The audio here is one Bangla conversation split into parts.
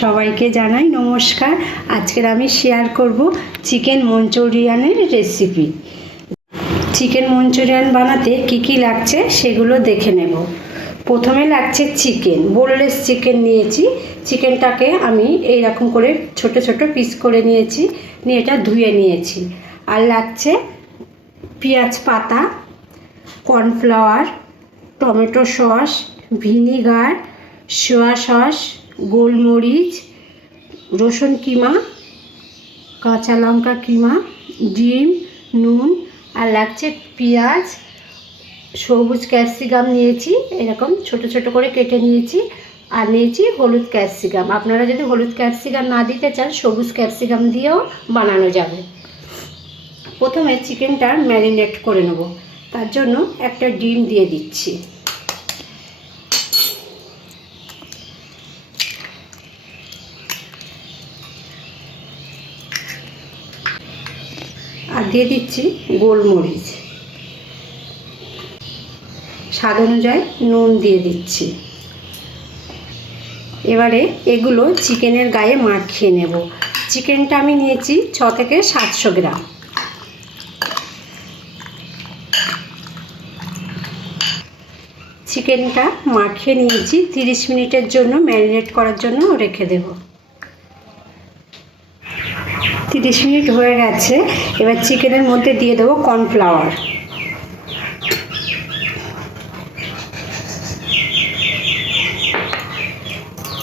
সবাইকে জানাই নমস্কার। আজকের আমি শেয়ার করব চিকেন মঞ্চুরিয়ানের রেসিপি। চিকেন মঞ্চুরিয়ান বানাতে কি কি লাগছে সেগুলো দেখে নেব। প্রথমে লাগছে চিকেন, বোনলেস চিকেন নিয়েছি। চিকেনটাকে আমি এইরকম করে ছোট ছোট পিস করে নিয়েছি, নিয়ে এটা ধুয়ে নিয়েছি। আর লাগছে পেঁয়াজ পাতা, কর্নফ্লাওয়ার, টমেটো সস, ভিনিগার, সোয়া সস, গোলমরিচ, রসুন কিমা, কাঁচা লঙ্কা কিমা, ডিম, নুন। আর লাগছে পেঁয়াজ, সবুজ ক্যাপসিকাম নিয়েছি, এরকম ছোট ছোট করে কেটে নিয়েছি। আর নিয়েছি হলুদ ক্যাপসিকাম। আপনারা যদি হলুদ ক্যাপসিকাম না দিতে চান, সবুজ ক্যাপসিকাম দিয়েও বানানো যাবে। প্রথমে চিকেনটা ম্যারিনেট করে নেব, তার জন্য একটা ডিম দিয়ে দিচ্ছি। আর দিয়ে দিচ্ছি গোলমরিচ, স্বাদ অনুযায়ী নুন দিয়ে দিচ্ছি। এবারে এগুলো চিকেনের গায়ে মাখিয়ে নেব। চিকেনটা আমি নিয়েছি 6 থেকে 700 গ্রাম। চিকেনটা মাখিয়ে নিয়েছি, 30 মিনিটের জন্য ম্যারিনেট করার জন্য রেখে দেব। 30 মিনিট হয়ে গেছে। এবার চিকেনের মধ্যে দিয়ে দেবো কর্নফ্লাওয়ার।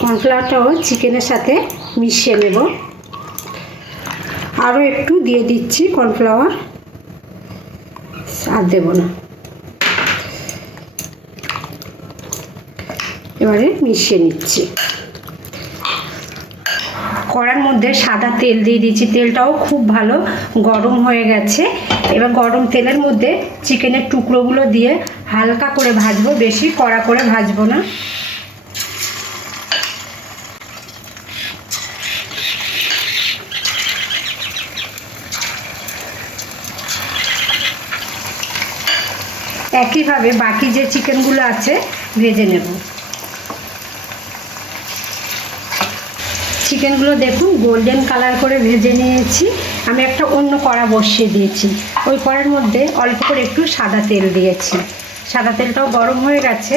কর্নফ্লাওয়ারটাও চিকেনের সাথে মিশিয়ে নেব। আরও একটু দিয়ে দিচ্ছি কর্নফ্লাওয়ার, আর দেব না। এবারে মিশিয়ে নিচ্ছি। কড়ার মধ্যে সাদা তেল দিয়ে দিচ্ছি, তেলটাও খুব ভালো গরম হয়ে গেছে। এবার গরম তেলের মধ্যে চিকেনের টুকরোগুলো দিয়ে হালকা করে ভাজবো, বেশি কড়া করে ভাজবো না। একইভাবে বাকি যে চিকেনগুলো আছে ভেজে নেব। চিকেনগুলো দেখুন গোল্ডেন কালার করে ভেজে নিয়েছি। আমি একটা অন্য কড়া বসিয়ে দিয়েছি। ওই কড়ার মধ্যে অল্প করে একটু সাদা তেল দিয়েছি। সাদা তেলটাও গরম হয়ে গেছে।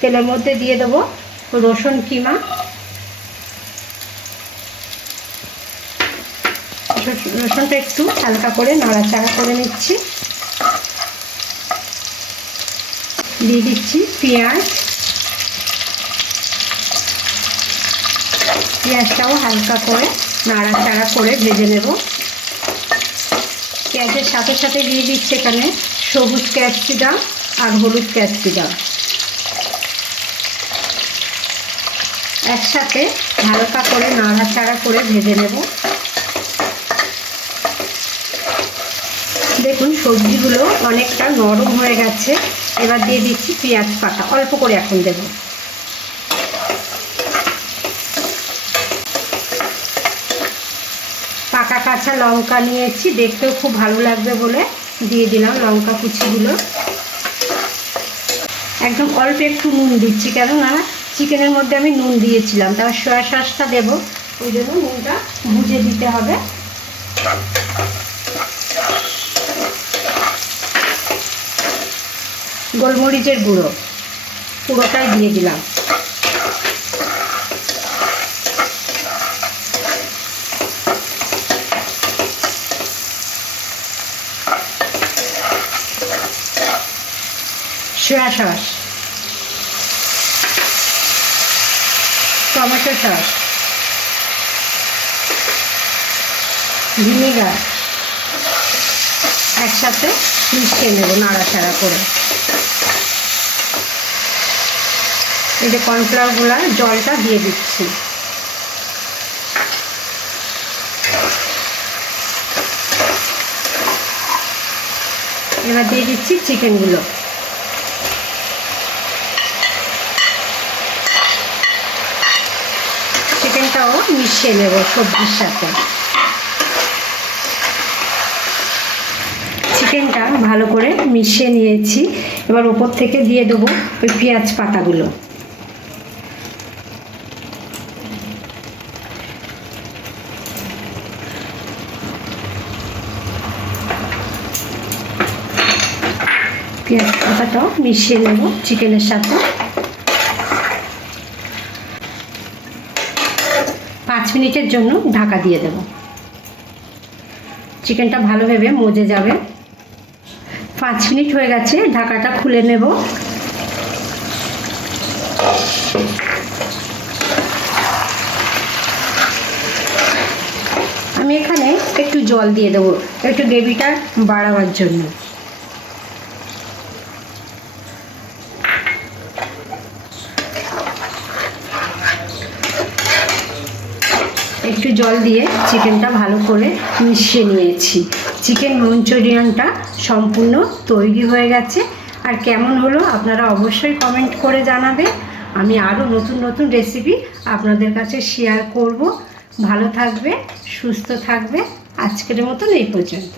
তেলের মধ্যে দিয়ে দেবো রসুন কিমা। রসুনটা একটু হালকা করে নাড়াচাড়া করে নিচ্ছি। দিয়ে দিচ্ছি পেঁয়াজ। পেঁয়াজটাও হালকা করে নাড়াচাড়া করে ভেজে নেব। পেঁয়াজের সাথে সাথে দিয়ে দিচ্ছি এখানে সবুজ ক্যাপসিকাম আর হলুদ ক্যাপসিকাম। একসাথে হালকা করে নাড়াচাড়া করে ভেজে নেব। দেখুন সবজিগুলো অনেকটা নরম হয়ে গেছে। এবার দিয়ে দিচ্ছি পেঁয়াজ পাতা, অল্প করে এখন দেব। পাকা কাঁচা লঙ্কা নিয়েছি, দেখতেও খুব ভালো লাগবে বলে দিয়ে দিলাম লঙ্কা কুচিগুলো। একদম অল্প একটু নুন দিচ্ছি, কেননা চিকেনের মধ্যে আমি নুন দিয়েছিলাম। তারপর সয়া সসটা দেবো, ওই জন্য নুনটা বুঝে দিতে হবে। গোলমরিচের গুঁড়ো পুরোটাই দিয়ে দিলাম। সোয়া সস, টমেটো সস, ভিনিগার একসাথে মিশিয়ে নেব নাড়াচাড়া করে। এই যে কর্নফ্লাওয়ারগুলোর জলটা দিয়ে দিচ্ছি। এবার দিয়ে দিচ্ছি চিকেনগুলো। চিকেনটাও মিশিয়ে নেব সবজির সাথে। চিকেনটা ভালো করে মিশিয়ে নিয়েছি। এবার ওপর থেকে দিয়ে দেবো ওই পেঁয়াজ পাতাগুলো। পেঁয়াজ আদাটাও মিশিয়ে নেব চিকেনের সাথে। 5 মিনিটের জন্য ঢাকা দিয়ে দেব। চিকেনটা ভালোভাবে মজে যাবে। 5 মিনিট হয়ে গেছে, ঢাকাটা খুলে নেব। আমি এখানে একটু জল দিয়ে দেবো, একটু গ্রেভিটা বাড়াবার জন্য। একটু জল দিয়ে চিকেনটা ভালো করে মিশিয়ে নিয়েছি। চিকেন মঞ্চুরিয়ানটা সম্পূর্ণ তৈরি হয়ে গেছে। আর কেমন হলো আপনারা অবশ্যই কমেন্ট করে জানাবেন। আমি আরও নতুন নতুন রেসিপি আপনাদের কাছে শেয়ার করব। ভালো থাকবে, সুস্থ থাকবে। আজকের মতন এই পর্যন্ত।